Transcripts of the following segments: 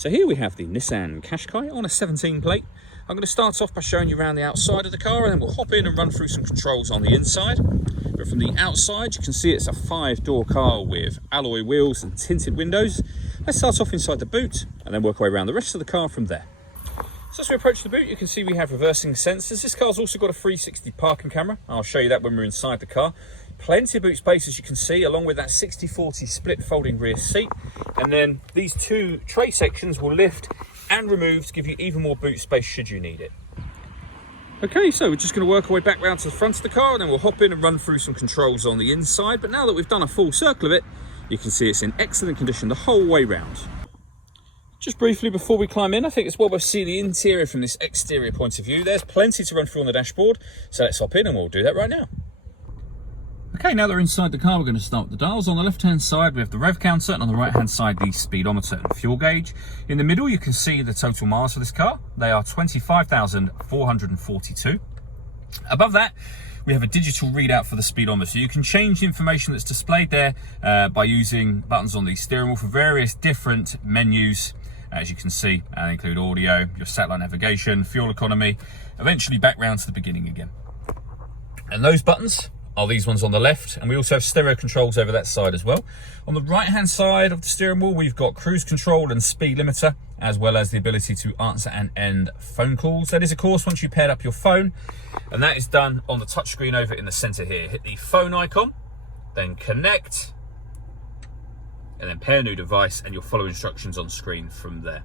So here we have the Nissan Qashqai on a 17 plate. I'm going to start off by showing you around the outside of the car, and then we'll hop in and run through some controls on the inside. But from the outside, you can see it's a 5-door car with alloy wheels and tinted windows. Let's start off inside the boot and then work our way around the rest of the car from there. So as we approach the boot, you can see we have reversing sensors. This car's also got a 360 parking camera. I'll show you that when we're inside the car. Plenty of boot space, as you can see, along with that 60/40 split folding rear seat. And then these two tray sections will lift and remove to give you even more boot space should you need it. Okay, so we're just going to work our way back round to the front of the car, and then we'll hop in and run through some controls on the inside. But now that we've done a full circle of it, you can see it's in excellent condition the whole way round. Just briefly before we climb in, I think it's well worth seeing the interior from this exterior point of view. There's plenty to run through on the dashboard, so let's hop in and we'll do that right now. Okay, now that we're inside the car, we're going to start with the dials. On the left-hand side, we have the rev counter, and on the right-hand side, the speedometer and fuel gauge. In the middle, you can see the total miles for this car. They are 25,442. Above that, we have a digital readout for the speedometer. So you can change the information that's displayed there by using buttons on the steering wheel for various different menus. As you can see, they include audio, your satellite navigation, fuel economy, eventually back round to the beginning again. And those buttons are these ones on the left, and we also have stereo controls over that side as well. On the right hand side of the steering wheel, we've got cruise control and speed limiter, as well as the ability to answer and end phone calls. That is, of course, once you paired up your phone, and that is done on the touchscreen over in the center here. Hit the phone icon, then connect, and then pair new device, and you'll follow instructions on screen from there.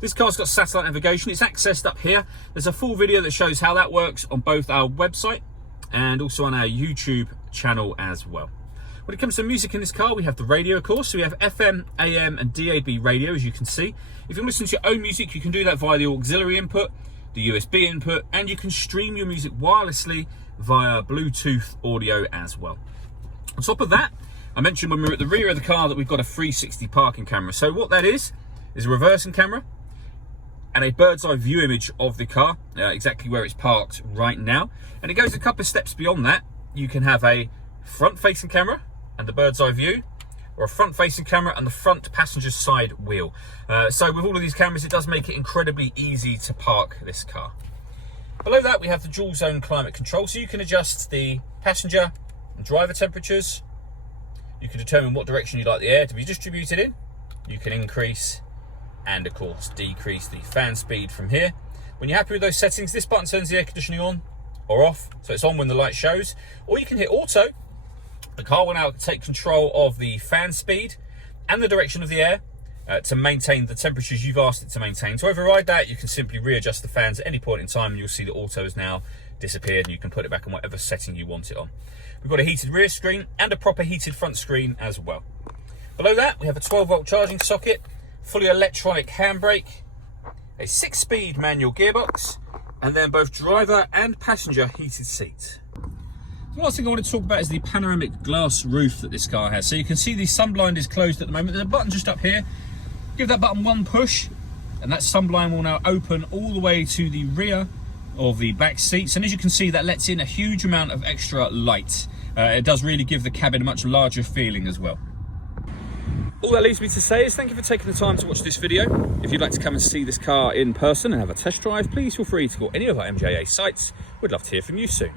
This car's got satellite navigation. It's accessed up here. There's a full video that shows how that works on both our website and also on our YouTube channel as well. When it comes to music in this car, we have the radio, of course. So we have FM, AM and DAB radio, as you can see. If you listen to your own music, you can do that via the auxiliary input, the USB input, and you can stream your music wirelessly via Bluetooth audio as well. On top of that, I mentioned when we were at the rear of the car that we've got a 360 parking camera. So what that is a reversing camera and a bird's eye view image of the car, exactly where it's parked right now. And it goes a couple of steps beyond that. You can have a front facing camera and the bird's eye view, or a front facing camera and the front passenger side wheel. So with all of these cameras, it does make it incredibly easy to park this car. Below that, we have the dual zone climate control. So you can adjust the passenger and driver temperatures. You can determine what direction you'd like the air to be distributed in. You can increase and, of course, decrease the fan speed from here. When you're happy with those settings, this button turns the air conditioning on or off, so it's on when the light shows. Or you can hit auto. The car will now take control of the fan speed and the direction of the air to maintain the temperatures you've asked it to maintain. To override that, you can simply readjust the fans at any point in time, and you'll see that auto has now disappeared, and you can put it back on whatever setting you want it on. We've got a heated rear screen and a proper heated front screen as well. Below that, we have a 12-volt charging socket, fully electronic handbrake, a 6-speed manual gearbox, and then both driver and passenger heated seats. The last thing I want to talk about is the panoramic glass roof that this car has. So you can see the sunblind is closed at the moment. There's a button just up here. Give that button one push, and that sunblind will now open all the way to the rear of the back seats. And as you can see, that lets in a huge amount of extra light. It does really give the cabin a much larger feeling as well. All that leaves me to say is thank you for taking the time to watch this video. If you'd like to come and see this car in person and have a test drive, please feel free to call any of our MJA sites. We'd love to hear from you soon.